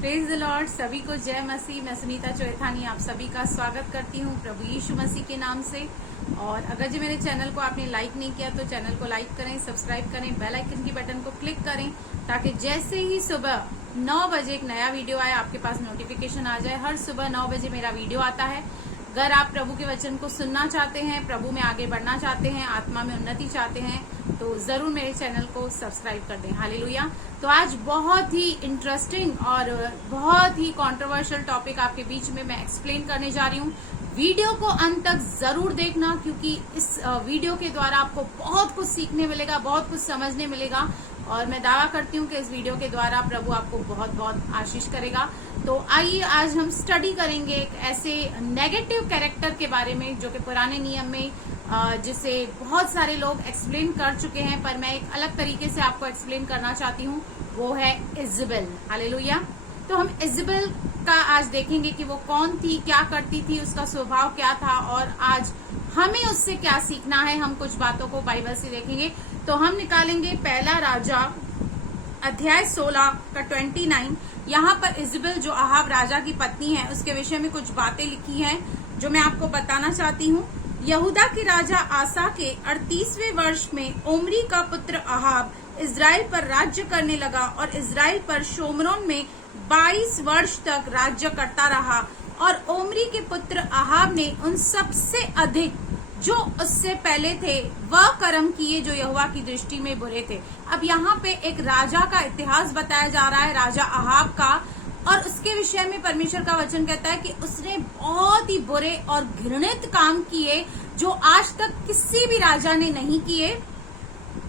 Praise the Lord. सभी को जय मसीह। मैं सुनीता चौथानी आप सभी का स्वागत करती हूँ प्रभु यीशु मसीह के नाम से। और अगर जो मेरे चैनल को आपने लाइक नहीं किया तो चैनल को लाइक करें, सब्सक्राइब करें, बेल आइकन की बटन को क्लिक करें ताकि जैसे ही सुबह 9 बजे एक नया वीडियो आए आपके पास नोटिफिकेशन आ जाए। हर सुबह 9 बजे मेरा वीडियो आता है। अगर आप प्रभु के वचन को सुनना चाहते हैं, प्रभु में आगे बढ़ना चाहते हैं, आत्मा में उन्नति चाहते हैं तो जरूर मेरे चैनल को सब्सक्राइब कर दें। हालेलुया। तो आज बहुत ही इंटरेस्टिंग और बहुत ही कंट्रोवर्शियल टॉपिक आपके बीच में मैं एक्सप्लेन करने जा रही हूँ। वीडियो को अंत तक जरूर देखना क्योंकि इस वीडियो के द्वारा आपको बहुत कुछ सीखने मिलेगा, बहुत कुछ समझने मिलेगा और मैं दावा करती हूँ कि इस वीडियो के द्वारा प्रभु आपको बहुत बहुत आशीष करेगा। तो आइए आज हम स्टडी करेंगे एक ऐसे नेगेटिव कैरेक्टर के बारे में जो कि पुराने नियम में जिसे बहुत सारे लोग एक्सप्लेन कर चुके हैं, पर मैं एक अलग तरीके से आपको एक्सप्लेन करना चाहती हूँ। वो है इजेबेल। हालेलुया। तो हम इजेबेल का आज देखेंगे कि वो कौन थी, क्या करती थी, उसका स्वभाव क्या था और आज हमें उससे क्या सीखना है। हम कुछ बातों को बाइबल से देखेंगे। तो हम निकालेंगे पहला राजा अध्याय 16 का 29। यहाँ पर इजेबेल जो अहाब राजा की पत्नी है उसके विषय में कुछ बातें लिखी हैं जो मैं आपको बताना चाहती हूँ। यहूदा के राजा आसा के 38वें वर्ष में ओमरी का पुत्र अहाब इजराइल पर राज्य करने लगा और इजराइल पर शोमरोन में 22 वर्ष तक राज्य करता रहा। और ओमरी के पुत्र अहाब ने उन सबसे अधिक जो उससे पहले थे वह कर्म किए जो यहोवा की दृष्टि में बुरे थे। अब यहाँ पे एक राजा का इतिहास बताया जा रहा है, राजा अहाब का, और उसके विषय में परमेश्वर का वचन कहता है कि उसने बहुत ही बुरे और घृणित काम किए जो आज तक किसी भी राजा ने नहीं किए।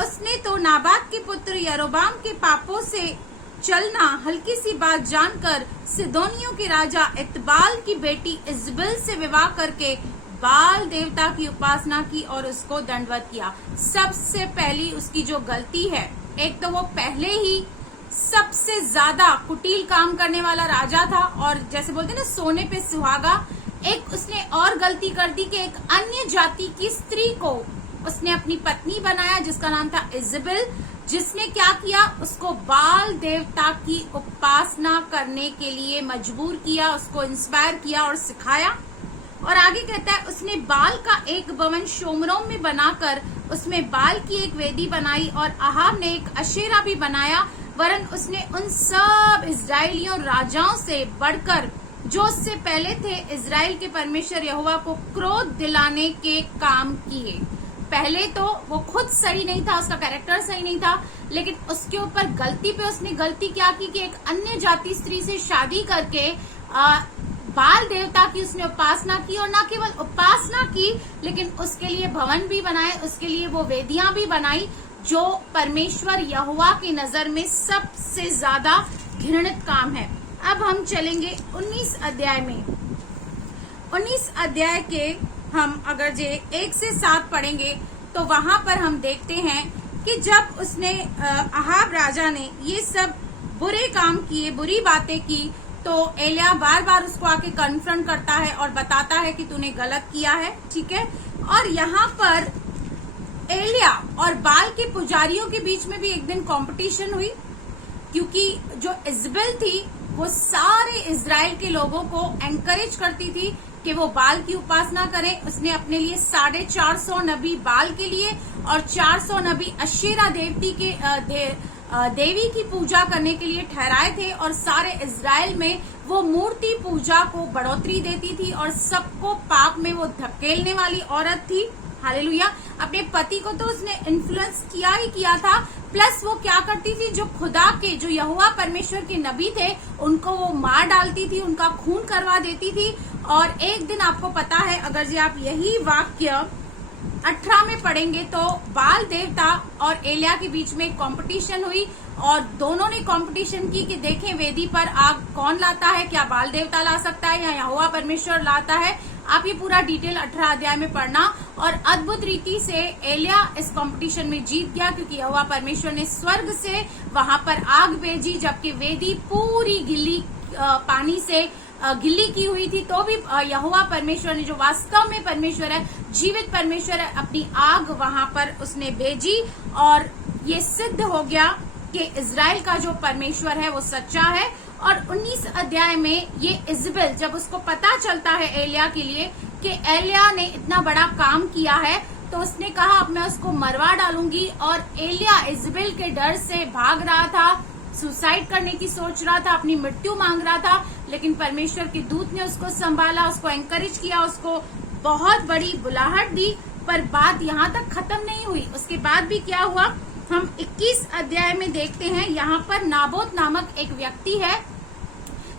उसने तो नाबात के पुत्र यरोबाम के पापों से चलना हल्की सी बात जानकर सिदोनियों के राजा इतबाल की बेटी इजबेल से विवाह करके बाल देवता की उपासना की और उसको दंडवत किया। सबसे पहली उसकी जो गलती है, एक तो वो पहले ही सबसे ज्यादा कुटिल काम करने वाला राजा था और जैसे बोलते हैं ना सोने पे सुहागा। एक उसने और गलती कर दी कि एक अन्य जाति की स्त्री को उसने अपनी पत्नी बनाया जिसका नाम था इजेबेल, जिसने क्या किया, उसको बाल देवता की उपासना करने के लिए मजबूर किया, उसको इंस्पायर किया और सिखाया। और आगे कहता है उसने बाल का एक भवन शोमरोन में बनाकर उसमें बाल की एक वेदी बनाई और अहाब ने एक अशेरा भी बनाया। वरन उसने उन सब इजराइलियों राजाओं से बढ़कर जो उससे पहले थे इजराइल के परमेश्वर यहोवा को क्रोध दिलाने के काम किए। पहले तो वो खुद सही नहीं था, उसका कैरेक्टर सही नहीं था, लेकिन उसके ऊपर गलती पे उसने गलती क्या की कि एक अन्य जाति स्त्री से शादी करके बाल देवता की उसने उपासना की। और न केवल उपासना की लेकिन उसके लिए भवन भी बनाए, उसके लिए वो वेदियां भी बनाई जो परमेश्वर यहोवा की नजर में सबसे ज्यादा घृणित काम है। अब हम चलेंगे 19 अध्याय में। 19 अध्याय के हम अगर जे 1 से 7 पढ़ेंगे तो वहां पर हम देखते हैं कि जब उसने अहाब राजा ने ये सब बुरे काम किए, बुरी बातें की, तो एलिया बार बार उसको आके कन्फ्रंट करता है और बताता है कि तूने गलत किया है, ठीक है। और यहाँ पर एलिया और बाल के पुजारियों के बीच में भी एक दिन कंपटीशन हुई क्योंकि जो इजेबेल थी वो सारे इजराइल के लोगों को एनकरेज करती थी कि वो बाल की उपासना करें। उसने अपने लिए 450 नबी बाल के लिए और 400 नबी अशेरा देवती के देवी की पूजा करने के लिए ठहराए थे और सारे इजराइल में वो मूर्ति पूजा को बढ़ोतरी देती थी और सबको पाप में वो धकेलने वाली औरत थी। हालेलुया। अपने पति को तो उसने इन्फ्लुएंस किया ही किया था, प्लस वो क्या करती थी, जो खुदा के, जो यहोवा परमेश्वर के नबी थे उनको वो मार डालती थी, उनका खून करवा देती थी। और एक दिन आपको पता है, अगर जी आप यही वाक्य 18 में पढ़ेंगे तो बाल देवता और एलिया के बीच में कंपटीशन हुई और दोनों ने कंपटीशन की कि देखें वेदी पर आग कौन लाता है, क्या बाल देवता ला सकता है या यहोवा परमेश्वर लाता है। आप ये पूरा डिटेल 18 अध्याय में पढ़ना। और अद्भुत रीति से एलिया इस कंपटीशन में जीत गया क्योंकि यहोवा परमेश्वर ने स्वर्ग से वहां पर आग भेजी, जबकि वेदी पूरी गिल्ली पानी से गिल्ली की हुई थी, तो भी यहोवा परमेश्वर ने, जो वास्तव में परमेश्वर है, जीवित परमेश्वर है, अपनी आग वहां पर उसने भेजी और ये सिद्ध हो गया कि इजराइल का जो परमेश्वर है वो सच्चा है और 19 अध्याय में ये इजबेल, जब उसको पता चलता है एलिया के लिए कि एलिया ने इतना बड़ा काम किया है, तो उसने कहा अब मैं उसको मरवा डालूंगी। और एलिया इजबेल के डर से भाग रहा था, सुसाइड करने की सोच रहा था, अपनी मृत्यु मांग रहा था, लेकिन परमेश्वर के दूत ने उसको संभाला, उसको एनकरेज किया, उसको बहुत बड़ी बुलाहट दी। पर बात यहाँ तक खत्म नहीं हुई। उसके बाद भी क्या हुआ, हम 21 अध्याय में देखते हैं। यहाँ पर नाबोत नामक एक व्यक्ति है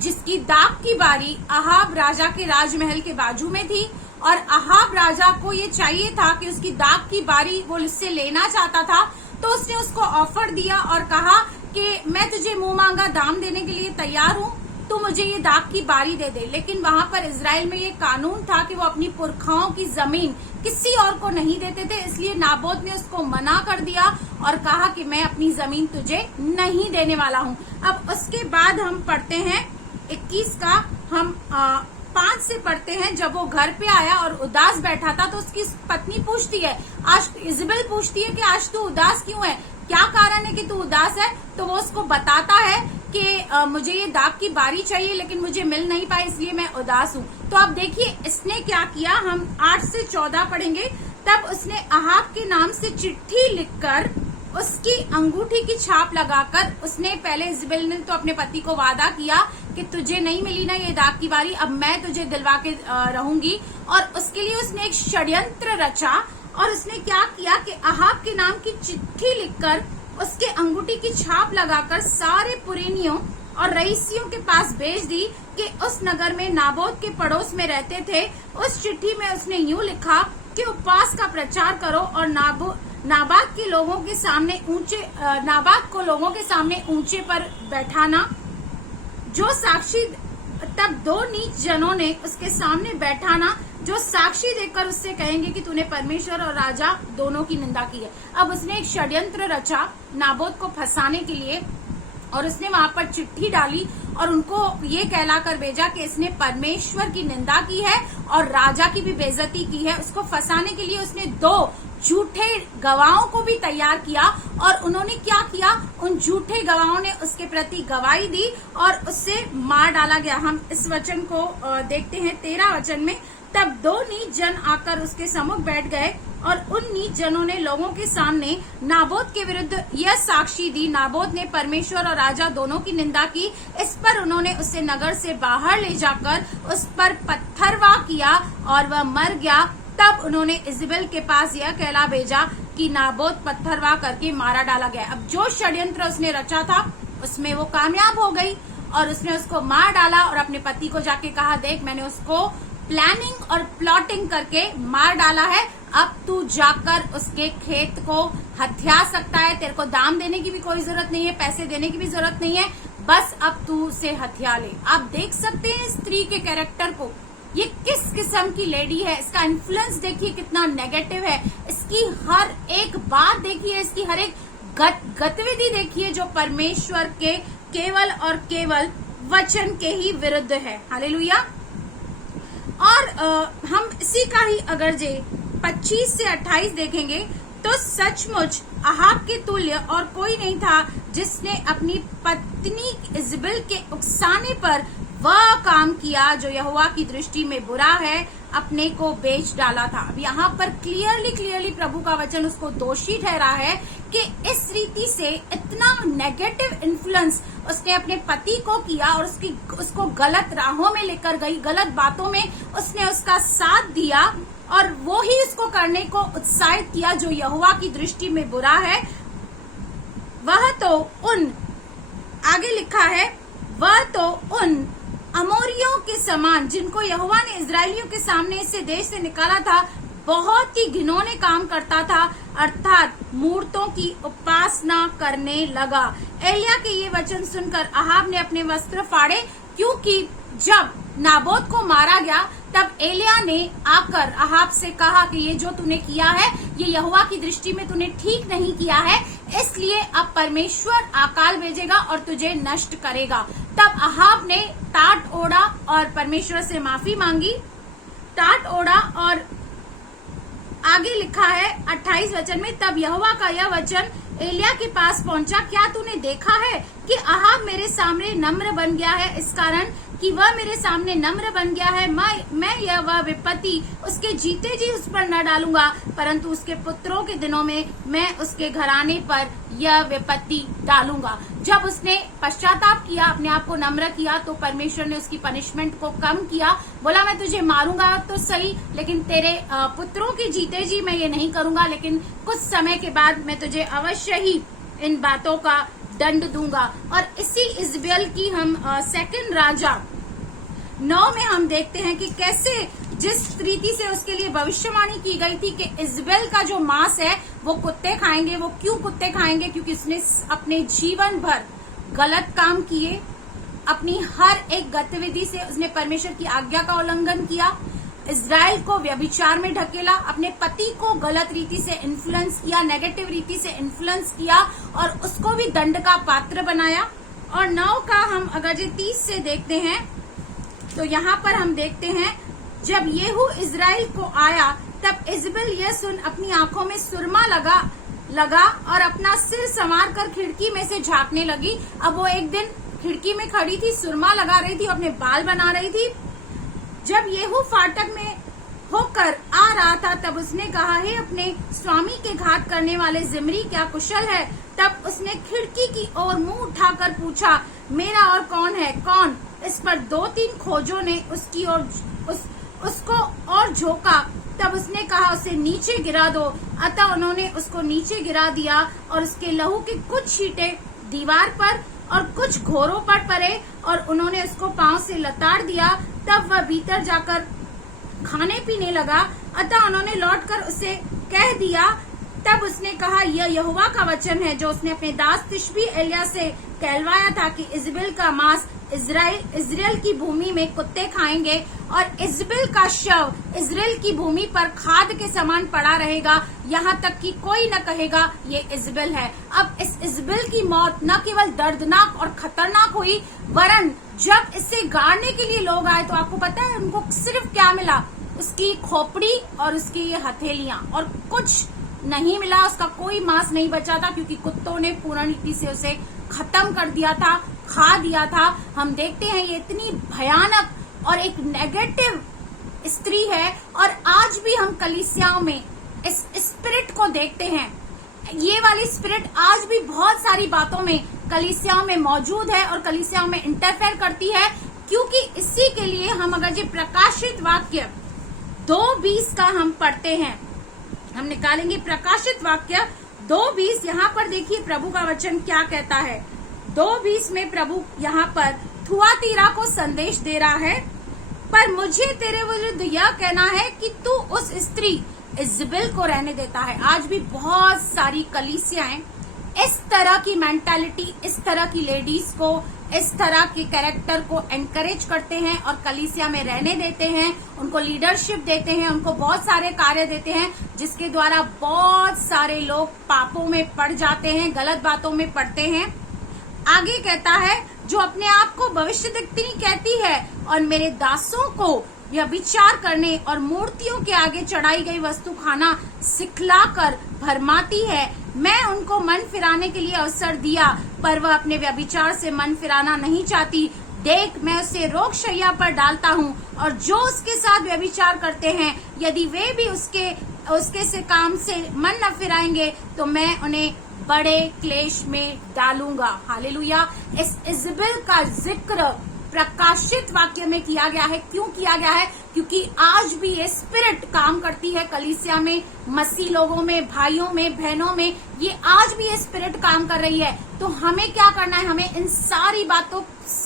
जिसकी दाख की बारी अहाब राजा के राजमहल के बाजू में थी, और अहाब राजा को ये चाहिए था कि उसकी दाख की बारी वो उससे लेना चाहता था। तो उसने उसको ऑफर दिया और कहा कि मैं तुझे मुंह मांगा दाम देने के लिए तैयार हूँ, तो मुझे ये दाख की बारी दे दे। लेकिन वहां पर इजराइल में ये कानून था कि वो अपनी पुरखाओं की जमीन किसी और को नहीं देते थे, इसलिए नाबोत ने उसको मना कर दिया और कहा कि मैं अपनी जमीन तुझे नहीं देने वाला हूँ। अब उसके बाद हम पढ़ते हैं 21 का, हम 5 से पढ़ते हैं। जब वो घर पे आया और उदास बैठा था, तो उसकी पत्नी पूछती है, आज इजबेल पूछती है कि आज तू उदास क्यों है, क्या कारण है कि तू उदास है। तो वो उसको बताता है कि मुझे ये दाख की बारी चाहिए, लेकिन मुझे मिल नहीं पाई, इसलिए मैं उदास हूँ। तो अब देखिए इसने क्या किया, हम 8 से 14 पढ़ेंगे। तब उसने अहाब के नाम से चिट्ठी लिखकर उसकी अंगूठी की छाप लगाकर, उसने पहले इजबेल ने तो अपने पति को वादा किया कि तुझे नहीं मिली ना ये दाख की बारी, अब मैं तुझे दिलवा के रहूंगी। और उसके लिए उसने एक षड्यंत्र रचा, और उसने क्या किया कि अहाब के नाम की चिट्ठी लिखकर उसके अंगूठी की छाप लगाकर सारे पुरनियों और रईसियों के पास भेज दी कि उस नगर में नाबोत के पड़ोस में रहते थे। उस चिट्ठी में उसने यूं लिखा कि उपवास का प्रचार करो और नाबात के लोगों के सामने नाबात को लोगों के सामने ऊंचे पर बैठाना। जो साक्षी, तब 2 नीच जनों ने उसके सामने बैठाना जो साक्षी देकर उससे कहेंगे कि तूने परमेश्वर और राजा दोनों की निंदा की है। अब उसने एक षड्यंत्र रचा नाबोत को फंसाने के लिए, और उसने वहां पर चिट्ठी डाली और उनको ये कहलाकर भेजा कि इसने परमेश्वर की निंदा की है और राजा की भी बेइज्जती की है। उसको फंसाने के लिए उसने 2 झूठे गवाहों को भी तैयार किया, और उन्होंने क्या किया, उन झूठे गवाहों ने उसके प्रति गवाही दी और उससे मार डाला गया। हम इस वचन को देखते हैं 13 वचन में। तब 2 नीच जन आकर उसके सम्मुख बैठ गए, और उन नीच जनों ने लोगों के सामने नाबोत के विरुद्ध यह साक्षी दी, नाबोत ने परमेश्वर और राजा दोनों की निंदा की। इस पर उन्होंने उसे नगर से बाहर ले जाकर उस पर पत्थरवाह किया और वह मर गया। तब उन्होंने इजबेल के पास यह कहला भेजा कि नाबोत पत्थरवाह करके मारा डाला गया। अब जो षड्यंत्र उसने रचा था उसमें वो कामयाब हो गई, और उसने उसको मार डाला और अपने पति को जाके कहा, देख मैंने उसको प्लानिंग और प्लॉटिंग करके मार डाला है, अब तू जाकर उसके खेत को हथिया सकता है, तेरे को दाम देने की भी कोई जरूरत नहीं है, पैसे देने की भी जरूरत नहीं है, बस अब तू उसे हथिया ले। आप देख सकते हैं स्त्री के कैरेक्टर को, ये किस किस्म की लेडी है, इसका इन्फ्लुएंस देखिए कितना नेगेटिव है, इसकी हर एक बात देखिए, इसकी हर एक गतिविधि देखिए जो परमेश्वर के केवल और केवल वचन के ही विरुद्ध है। हालेलुया। और हम इसी का ही अगर जे 25 से 28 देखेंगे तो सचमुच अहाब के तुल्य और कोई नहीं था जिसने अपनी पत्नी इजबेल के उकसाने पर वह काम किया जो यहोवा की दृष्टि में बुरा है, अपने को बेच डाला था। अब यहाँ पर क्लियरली प्रभु का वचन उसको दोषी ठहरा है कि इस रीति से इतना नेगेटिव इन्फ्लुएंस उसने अपने पति को किया और उसको गलत राहों में लेकर गई, गलत बातों में उसने उसका साथ दिया और वो ही उसको करने को उत्साहित किया जो यहोवा की दृष्टि में बुरा है। वह तो उन आगे लिखा है, वह तो उन अमोरियों के समान जिनको यहोवा ने इजरायलियों के सामने से देश से निकाला था बहुत ही घिनौने काम करता था, अर्थात मूर्तों की उपासना करने लगा। एलिया के ये वचन सुनकर अहाब ने अपने वस्त्र फाड़े, क्योंकि जब नाबोत को मारा गया तब एलिया ने आकर अहाब से कहा कि ये जो तूने किया है ये यहोवा की दृष्टि में तूने ठीक नहीं किया है, इसलिए अब परमेश्वर अकाल भेजेगा और तुझे नष्ट करेगा। तब अहाब ने टाट ओढ़ा और परमेश्वर से माफी मांगी, टाट ओढ़ा। और आगे लिखा है 28 वचन में, तब यहोवा का यह वचन एलिया के पास पहुंचा, क्या तूने देखा है कि अहाब मेरे सामने नम्र बन गया है, इस कारण कि वह मेरे सामने नम्र बन गया है, मैं यह वह विपत्ति उसके जीते जी उस पर न डालूंगा, परंतु उसके पुत्रों के दिनों में मैं उसके घराने पर यह विपत्ति डालूंगा। जब उसने पश्चाताप किया, अपने आप को नम्र किया, तो परमेश्वर ने उसकी पनिशमेंट को कम किया। बोला मैं तुझे मारूंगा तो सही, लेकिन तेरे पुत्रों के जीते जी मैं ये नहीं करूंगा, लेकिन कुछ समय के बाद मैं तुझे अवश्य ही इन बातों का दंड दूंगा। और इसी इजबेल की हम सेकंड राजा 9 में हम देखते हैं कि कैसे जिस रीति से उसके लिए भविष्यवाणी की गई थी कि इजबेल का जो मांस है वो कुत्ते खाएंगे। वो क्यों कुत्ते खाएंगे? क्योंकि उसने अपने जीवन भर गलत काम किए, अपनी हर एक गतिविधि से उसने परमेश्वर की आज्ञा का उल्लंघन किया, इजराइल को व्यभिचार में ढकेला, अपने पति को गलत रीति से इन्फ्लुएंस किया, नेगेटिव रीति से इन्फ्लुएंस किया और उसको भी दंड का पात्र बनाया। और 9 का हम अगर जो 30 से देखते हैं तो यहाँ पर हम देखते हैं जब येहू इजराइल को आया तब इजबेल यह सुन अपनी आंखों में सुरमा लगा और अपना सिर संवार कर खिड़की में से झांकने लगी। अब वो एक दिन खिड़की में खड़ी थी, सुरमा लगा रही थी, अपने बाल बना रही थी। जब येहू फाटक में होकर आ रहा था तब उसने कहा, हे अपने स्वामी के घात करने वाले जिम्री, क्या कुशल है? तब उसने खिड़की की ओर मुंह उठाकर पूछा, मेरा और कौन है? कौन? इस पर 2-3 खोजों ने उसकी ओर उसको और झोंका। तब उसने कहा, उसे नीचे गिरा दो। अतः उन्होंने उसको नीचे गिरा दिया और उसके लहू के कुछ छींटे दीवार पर और कुछ घोरों पर पड़े और उन्होंने उसको पांव से लताड़ दिया। तब वह भीतर जाकर खाने पीने लगा। अतः उन्होंने लौटकर उसे कह दिया। तब उसने कहा, यह यहोवा का वचन है जो उसने अपने दास तिशबी एलिय्याह से कहलवाया था कि इजबेल का मांस इजराइल की भूमि में कुत्ते खाएंगे और इजबेल का शव इजराइल की भूमि पर खाद के समान पड़ा रहेगा, यहाँ तक कि कोई न कहेगा ये इजबेल है। अब इस इजबेल की मौत न केवल दर्दनाक और खतरनाक हुई, वरन जब इसे गाड़ने के लिए लोग आए तो आपको पता है उनको सिर्फ क्या मिला? उसकी खोपड़ी और उसकी ये हथेलियां, और कुछ नहीं मिला। उसका कोई मांस नहीं बचा था क्योंकि कुत्तों ने पूर्ण रीति से उसे खत्म कर दिया था, खा दिया था। हम देखते हैं ये इतनी भयानक और एक नेगेटिव स्त्री है। और आज भी हम कलीसियाओं में इस स्पिरिट को देखते हैं। ये वाली स्पिरिट आज भी बहुत सारी बातों में कलीसियाओं में मौजूद है और कलीसियाओं में इंटरफेयर करती है, क्योंकि इसी के लिए हम अगर ये प्रकाशित वाक्य 2:20 का हम पढ़ते हैं, हम निकालेंगे प्रकाशित वाक्य 2:20। यहाँ पर देखिए प्रभु का वचन क्या कहता है। 2:20 में प्रभु यहाँ पर थुआतीरा को संदेश दे रहा है, पर मुझे तेरे विरुद्ध यह कहना है कि तू उस स्त्री इजबेल को रहने देता है। आज भी बहुत सारी कलीसियाएं इस तरह की मेंटालिटी, इस तरह की लेडीज को, इस तरह के कैरेक्टर को एनकरेज करते हैं और कलीसिया में रहने देते हैं, उनको लीडरशिप देते हैं, उनको बहुत सारे कार्य देते हैं, जिसके द्वारा बहुत सारे लोग पापों में पड़ जाते हैं, गलत बातों में पड़ते हैं। आगे कहता है, जो अपने आप को भविष्यद्वक्तिनी कहती है और मेरे दासों को व्यभिचार करने और मूर्तियों के आगे चढ़ाई गई वस्तु खाना सिखलाकर भरमाती है, मैं उनको मन फिराने के लिए अवसर दिया, पर वह अपने व्यभिचार से मन फिराना नहीं चाहती। देख, मैं उसे रोगशैया पर डालता हूँ और जो उसके साथ व्यभिचार करते हैं, यदि वे भी उसके से काम से मन न फिराएंगे तो मैं उन्हें बड़े क्लेश में डालूंगा। हालेलुया। इस इजबेल का जिक्र प्रकाशित वाक्य में किया गया है। क्यों किया गया है? क्योंकि आज भी ये स्पिरिट काम करती है कलीसिया में, मसीह लोगों में, भाइयों में, बहनों में। ये आज भी ये स्पिरिट काम कर रही है। तो हमें क्या करना है? हमें इन सारी बातों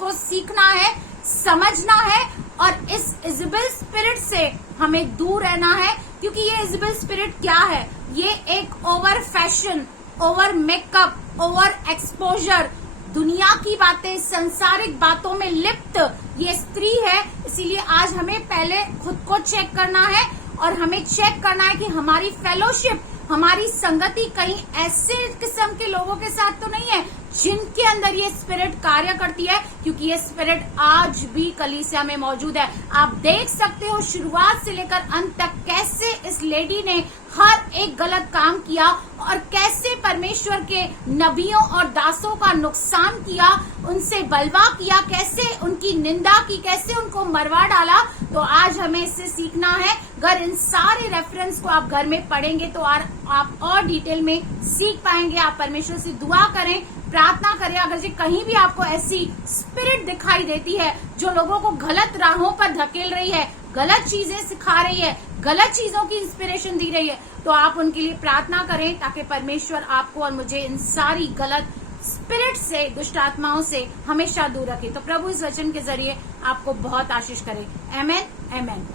को सीखना है, समझना है और इस इजबेल स्पिरिट से हमें दूर रहना है। क्योंकि ये इजबेल स्पिरिट क्या है? ये एक over fashion, over makeup, over exposure, दुनिया की बातें, संसारिक बातों में लिप्त ये स्त्री है। इसीलिए आज हमें पहले खुद को चेक करना है और हमें चेक करना है कि हमारी फेलोशिप हमारी संगति कहीं ऐसे किस्म के लोगों के साथ तो नहीं है जिनके अंदर ये स्पिरिट कार्य करती है, क्योंकि ये स्पिरिट आज भी कलीसिया में मौजूद है। आप देख सकते हो शुरुआत से लेकर अंत तक कैसे इस लेडी ने हर एक गलत काम किया और कैसे परमेश्वर के नबियों और दासों का नुकसान किया, उनसे बलवा किया, कैसे उनकी निंदा की, कैसे उनको मरवा डाला। तो आज हमें इससे सीखना है। अगर इन सारे रेफरेंस को आप घर में पढ़ेंगे तो आप और डिटेल में सीख पाएंगे। आप परमेश्वर से दुआ करें, प्रार्थना करें। अगर जी कहीं भी आपको ऐसी स्पिरिट दिखाई देती है जो लोगों को गलत राहों पर धकेल रही है, गलत चीजें सिखा रही है, गलत चीजों की इंस्पिरेशन दी रही है, तो आप उनके लिए प्रार्थना करें ताकि परमेश्वर आपको और मुझे इन सारी गलत स्पिरिट से, दुष्ट आत्माओं से हमेशा दूर रखे। तो प्रभु इस वचन के जरिए आपको बहुत आशीष करे। आमेन, आमेन।